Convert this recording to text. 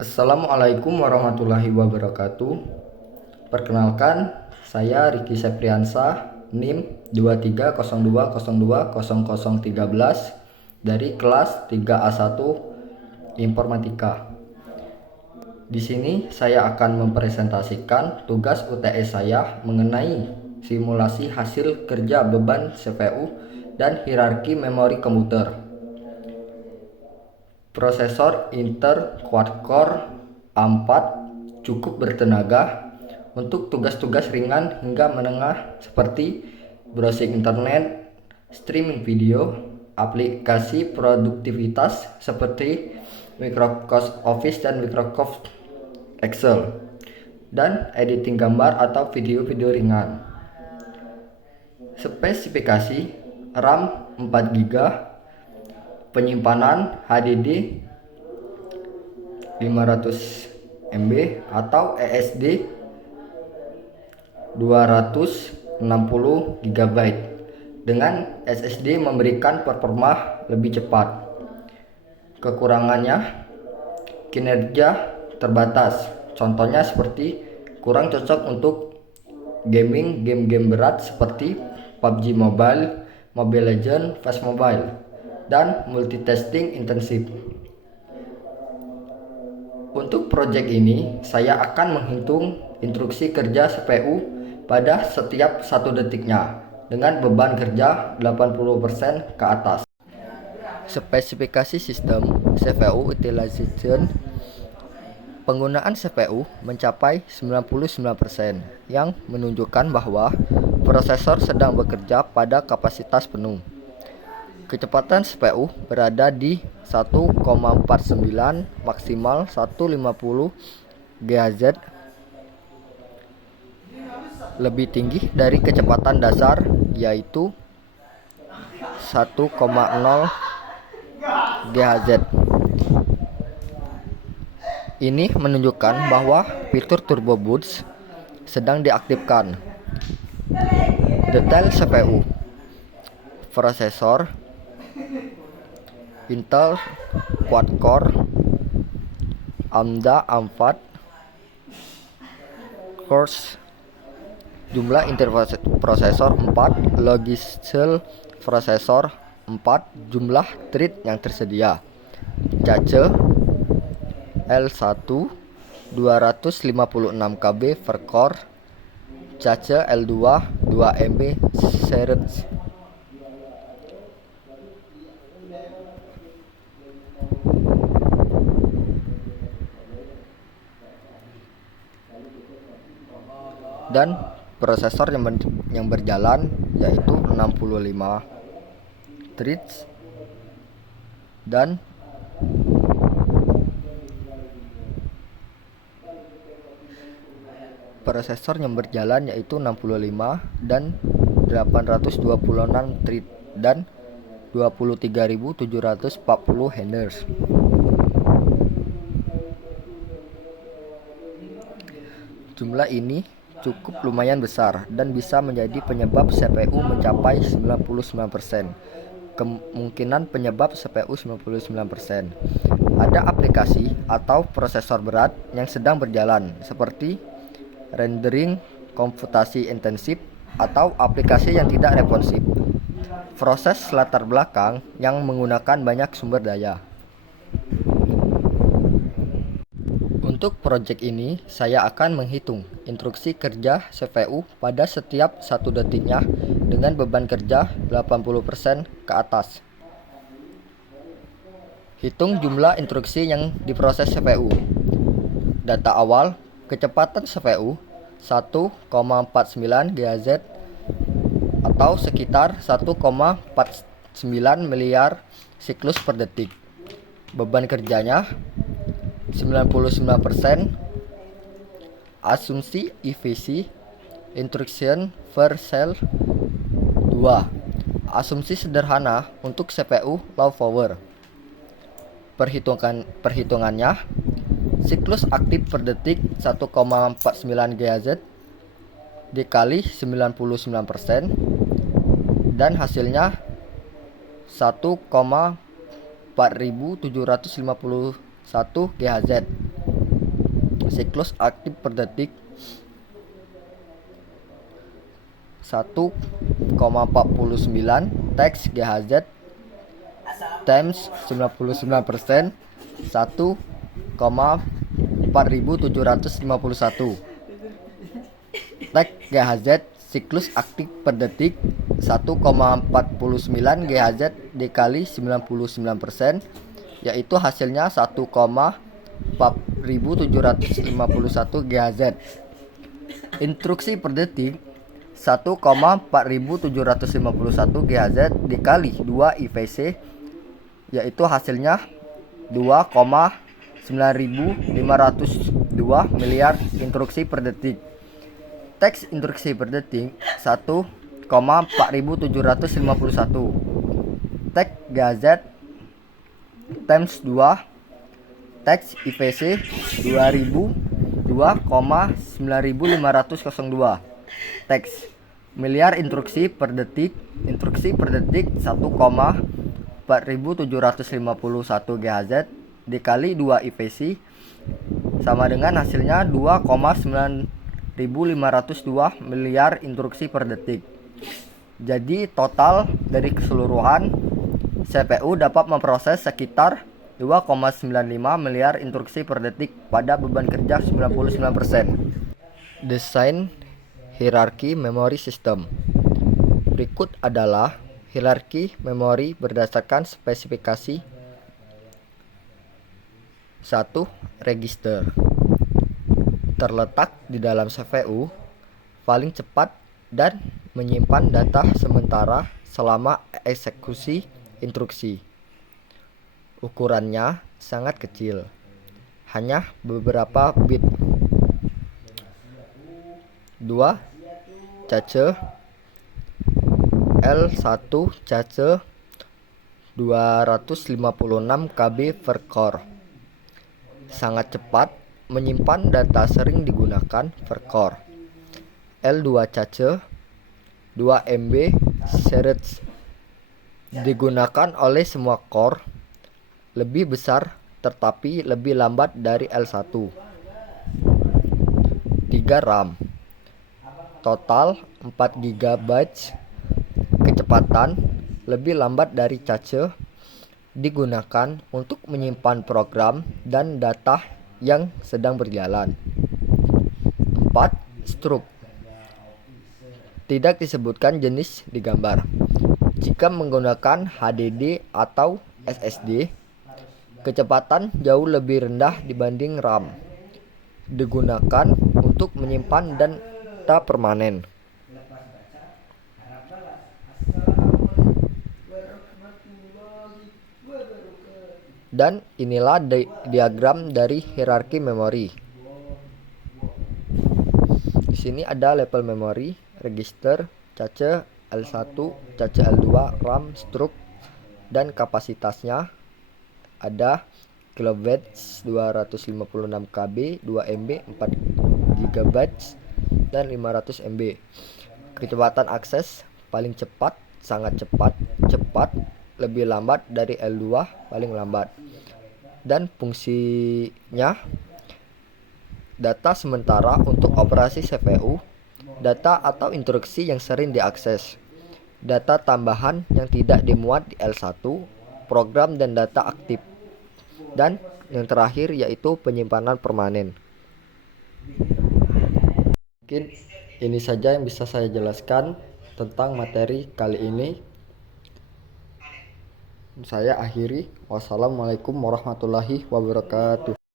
Assalamualaikum warahmatullahi wabarakatuh. Perkenalkan, saya Riki Septriansah, NIM 2302020013 dari kelas 3A1 Informatika. Di sini saya akan mempresentasikan tugas UTS saya mengenai simulasi hasil kerja beban CPU dan hierarki memori komputer. Prosesor Intel quad-core A4 cukup bertenaga untuk tugas-tugas ringan hingga menengah seperti browsing internet, streaming video, aplikasi produktivitas seperti Microsoft Office dan Microsoft Excel, dan editing gambar atau video-video ringan. Spesifikasi RAM 4GB, penyimpanan HDD 500 MB atau SSD 260 GB. Dengan SSD memberikan performa lebih cepat. Kekurangannya, kinerja terbatas. Contohnya seperti kurang cocok untuk game-game berat seperti PUBG Mobile, Mobile Legends, Fast Mobile, dan multitasking intensif. Untuk proyek ini, saya akan menghitung instruksi kerja CPU pada setiap 1 detiknya dengan beban kerja 80% ke atas. Spesifikasi sistem CPU utilization. Penggunaan CPU mencapai 99%, yang menunjukkan bahwa prosesor sedang bekerja pada kapasitas penuh. Kecepatan CPU berada di 1,49 maksimal 150 GHz, lebih tinggi dari kecepatan dasar yaitu 1,0 GHz. Ini menunjukkan bahwa fitur Turbo Boost sedang diaktifkan. Detail CPU. Prosesor Intel quad-core AMD A4 cores, jumlah interprosesor 4, logical prosesor 4, jumlah thread yang tersedia. Cache L1 256 KB per core, cache L2 2 MB shared. Dan prosesor yang berjalan yaitu 65 threads, dan prosesor yang berjalan yaitu 65 dan 826 thread dan 23.740 Hz. Jumlah ini cukup lumayan besar dan bisa menjadi penyebab CPU mencapai 99%. Kemungkinan penyebab CPU 99%. Ada aplikasi atau prosesor berat yang sedang berjalan seperti rendering komputasi intensif atau aplikasi yang tidak responsif. Proses latar belakang yang menggunakan banyak sumber daya. Untuk proyek ini, saya akan menghitung instruksi kerja CPU pada setiap 1 detiknya dengan beban kerja 80% ke atas. Hitung jumlah instruksi yang diproses CPU. Data awal, kecepatan CPU 1,49 GHz atau sekitar 1,49 miliar siklus per detik. Beban kerjanya 99%. Asumsi efisi instruction per cell 2. Asumsi sederhana untuk CPU low power. Perhitungannya, siklus aktif per detik 1,49 GHz dikali 99% dan hasilnya 1,4750 1 GHz. Siklus aktif per detik 1,49 teks GHz times 99% 1,4751 teks GHz. Siklus aktif per detik 1,49 GHz dikali 99%, yaitu hasilnya 1,4751 GHz. Instruksi per detik 1,4751 GHz dikali 2 IPC, yaitu hasilnya 2,9502 miliar instruksi per detik. Teks instruksi per detik 1,4751 teks GHz times 2 teks IPC 2.9502 teks miliar instruksi per detik. Instruksi per detik 1,4751 GHz dikali 2 IPC sama dengan hasilnya 2,9502 miliar instruksi per detik. Jadi total dari keseluruhan CPU dapat memproses sekitar 2,95 miliar instruksi per detik pada beban kerja 99%. Desain hierarki memori sistem. Berikut adalah hierarki memori berdasarkan spesifikasi. 1. Register. Terletak di dalam CPU, paling cepat dan menyimpan data sementara selama eksekusi instruksi. Ukurannya sangat kecil, hanya beberapa bit. 2. Cache. L1 cache 256 KB per core. Sangat cepat menyimpan data, sering digunakan per core. L2 cache 2 MB shared, digunakan oleh semua core, lebih besar tetapi lebih lambat dari L1. 3 RAM. Total 4 GB. Kecepatan lebih lambat dari cache, digunakan untuk menyimpan program dan data yang sedang berjalan. 4. Struk. Tidak disebutkan jenis di gambar. Jika menggunakan HDD atau SSD, kecepatan jauh lebih rendah dibanding RAM. Digunakan untuk menyimpan data permanen. Dan inilah diagram dari hierarki memori. Di sini ada level memori, register, cache L1, cache L2, RAM, struk, dan kapasitasnya ada kilobytes 256 KB, 2 MB, 4 GB, dan 500 MB. Kecepatan akses paling cepat, sangat cepat, cepat, lebih lambat dari L2, paling lambat. Dan fungsinya data sementara untuk operasi CPU, data atau instruksi yang sering diakses, data tambahan yang tidak dimuat di L1, program dan data aktif, dan yang terakhir yaitu penyimpanan permanen. Mungkin ini saja yang bisa saya jelaskan tentang materi kali ini. Saya akhiri. Wassalamualaikum warahmatullahi wabarakatuh.